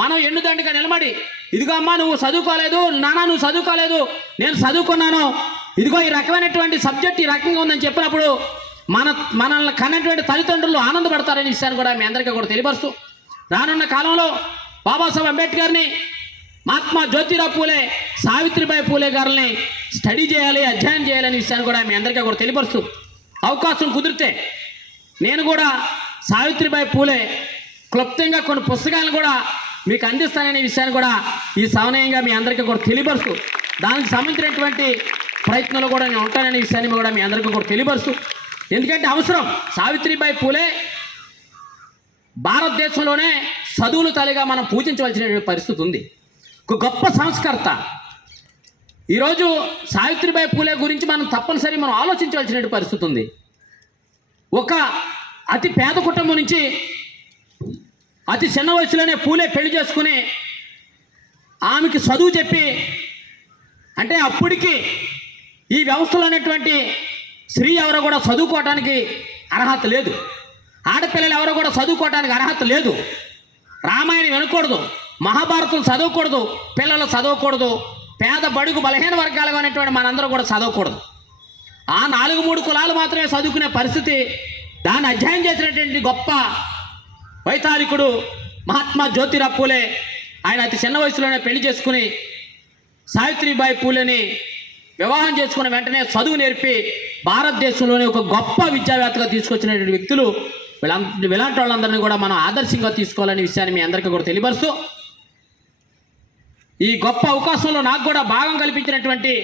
మనం ఎన్నుదండగా నిలబడి ఇదిగో అమ్మా నువ్వు చదువుకోలేదు, నాన్న నువ్వు చదువుకోలేదు, నేను చదువుకున్నాను, ఇదిగో ఈ రకమైనటువంటి సబ్జెక్ట్ ఈ రకంగా ఉందని చెప్పినప్పుడు మనల్ని కన్నటువంటి తల్లిదండ్రులు ఆనందపడతారనే విషయాన్ని కూడా మీ అందరికీ కూడా తెలియపరుస్తూ, రానున్న కాలంలో బాబాసాహెబ్ అంబేద్కర్ని, మహాత్మా జ్యోతిరావు పూలే, సావిత్రిబాయి పూలే గారిని స్టడీ చేయాలి, అధ్యయనం చేయాలనే విషయాన్ని కూడా మీ అందరికీ కూడా తెలియపరుస్తూ, అవకాశం కుదిరితే నేను కూడా సావిత్రిబాయి పూలే క్లుప్తంగా కొన్ని పుస్తకాలను కూడా మీకు అందిస్తాననే విషయాన్ని కూడా ఈ సమన్వయంగా మీ అందరికీ కూడా తెలియపరుస్తూ, దానికి సంబంధించినటువంటి ప్రయత్నంలో కూడా నేను ఉంటాననే విషయాన్ని కూడా మీ అందరికీ కూడా తెలియపరుస్తూ, ఎందుకంటే అవసరం. సావిత్రిబాయి పూలే భారతదేశంలోనే చదువుల తల్లిగా మనం పూజించవలసిన పరిస్థితి ఉంది. ఒక గొప్ప సంస్కర్త. ఈరోజు సావిత్రిబాయి పూలే గురించి మనం తప్పనిసరి మనం ఆలోచించవలసిన పరిస్థితి ఉంది. ఒక అతి పేద కుటుంబం నుంచి అతి చిన్న వయసులోనే పూలే పెళ్లి చేసుకుని ఆమెకి చదువు చెప్పి, అంటే అప్పటికి ఈ వ్యవస్థలో ఉన్నటువంటి స్త్రీ ఎవరో కూడా చదువుకోవటానికి అర్హత లేదు, ఆడపిల్లలు ఎవరో కూడా చదువుకోవటానికి అర్హత లేదు, రామాయణం వినకూడదు, మహాభారతం చదవకూడదు, పిల్లలు చదవకూడదు, పేద బడుగు బలహీన వర్గాలుగా అనేటువంటి మనందరూ కూడా చదవకూడదు. ఆ 4-3 కులాలు మాత్రమే చదువుకునే పరిస్థితి. దాన్ని అధ్యయనం చేసినటువంటి గొప్ప వైతాళికుడు మహాత్మా జ్యోతిరావు పూలే. ఆయన అతి చిన్న వయసులోనే పెళ్లి చేసుకుని సావిత్రిబాయి పూలేని వివాహం చేసుకున్న వెంటనే చదువు నేర్పి భారతదేశంలోని ఒక గొప్ప విద్యావేత్తగా తీసుకొచ్చినటువంటి వ్యక్తులు ఇలాంటి వాళ్ళందరినీ కూడా మనం ఆదర్శంగా తీసుకోవాలనే విషయాన్ని మీ అందరికీ కూడా తెలియపరుస్తూ, ఈ గొప్ప అవకాశంలో నాకు కూడా భాగం కల్పించినటువంటి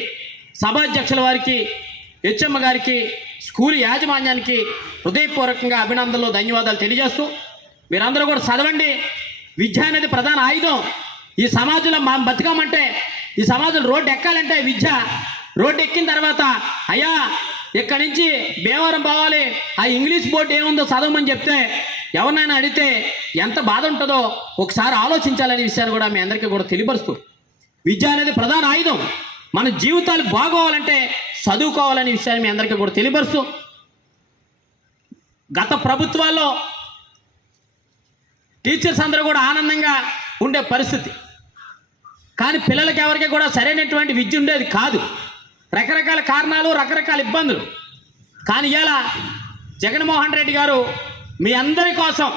సభాధ్యక్షుల వారికి, హెచ్ఎం గారికి, స్కూల్ యాజమాన్యానికి హృదయపూర్వకంగా అభినందనలు, ధన్యవాదాలు తెలియజేస్తూ, మీరందరూ కూడా చదవండి. విద్య అనేది ప్రధాన ఆయుధం. ఈ సమాజంలో మనం బతకమంటే, ఈ సమాజంలో రోడ్డు ఎక్కాలంటే విద్య. రోడ్డు ఎక్కిన తర్వాత అయ్యా ఇక్కడి నుంచి భీమవరం పోవాలి, ఆ ఇంగ్లీష్ బోర్డు ఏముందో చదవమని చెప్తే ఎవరినైనా అడిగితే ఎంత బాధ ఉంటుందో ఒకసారి ఆలోచించాలనే విషయాన్ని కూడా మీ అందరికీ కూడా తెలియపరుస్తూ, విద్య అనేది ప్రధాన ఆయుధం. మన జీవితాలు బాగోవాలంటే చదువుకోవాలనే విషయాన్ని మీ అందరికీ కూడా తెలియపరుస్తూ, గత ప్రభుత్వాల్లో టీచర్స్ అందరూ కూడా ఆనందంగా ఉండే పరిస్థితి, కానీ పిల్లలకి ఎవరికి కూడా సరైనటువంటి విద్య ఉండేది కాదు. రకరకాల కారణాలు, రకరకాల ఇబ్బందులు. కానీ ఇలా జగన్మోహన్ రెడ్డి గారు మీ అందరి కోసం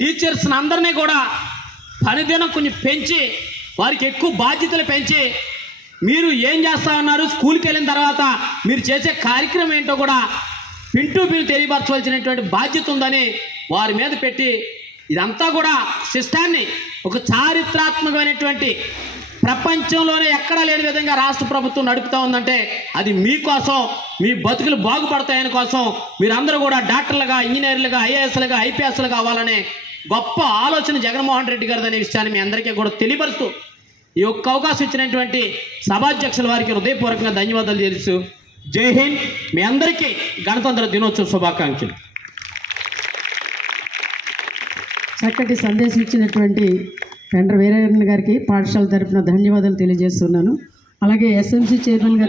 టీచర్స్ని అందరినీ కూడా పనిదినం కొంచెం పెంచి, వారికి ఎక్కువ బాధ్యతలు పెంచి, మీరు ఏం చేస్తా ఉన్నారు, స్కూల్కి వెళ్ళిన తర్వాత మీరు చేసే కార్యక్రమం ఏంటో కూడా పింటూ మీరు తెలియపరచవలసినటువంటి బాధ్యత ఉందని వారి మీద పెట్టి, ఇదంతా కూడా సిస్టాన్ని ఒక చారిత్రాత్మకమైనటువంటి ప్రపంచంలోనే ఎక్కడా లేని విధంగా రాష్ట్ర ప్రభుత్వం నడుపుతూ ఉందంటే అది మీకోసం, మీ బతుకులు బాగుపడతాయని కోసం మీరందరూ కూడా డాక్టర్లుగా, ఇంజనీర్లుగా, ఐఏఎస్లుగా, ఐపీఎస్లుగా అవ్వాలనే గొప్ప ఆలోచన జగన్మోహన్ రెడ్డి గారిది అనే విషయాన్ని మీ అందరికీ కూడా తెలియపరుస్తూ, ఈ ఒక్క అవకాశం ఇచ్చినటువంటి సభాధ్యక్షుల వారికి హృదయపూర్వకంగా ధన్యవాదాలు తెలుసు. జై హింద్. మీ అందరికీ గణతంత్ర దినోత్సవ శుభాకాంక్షలు. చక్కటి సందేశం ఇచ్చినటువంటి పెండ్ర వీరయ్య గారికి పాఠశాల తరపున ధన్యవాదాలు తెలియజేస్తున్నాను. అలాగే ఎస్ఎంసీ చైర్మన్ గారు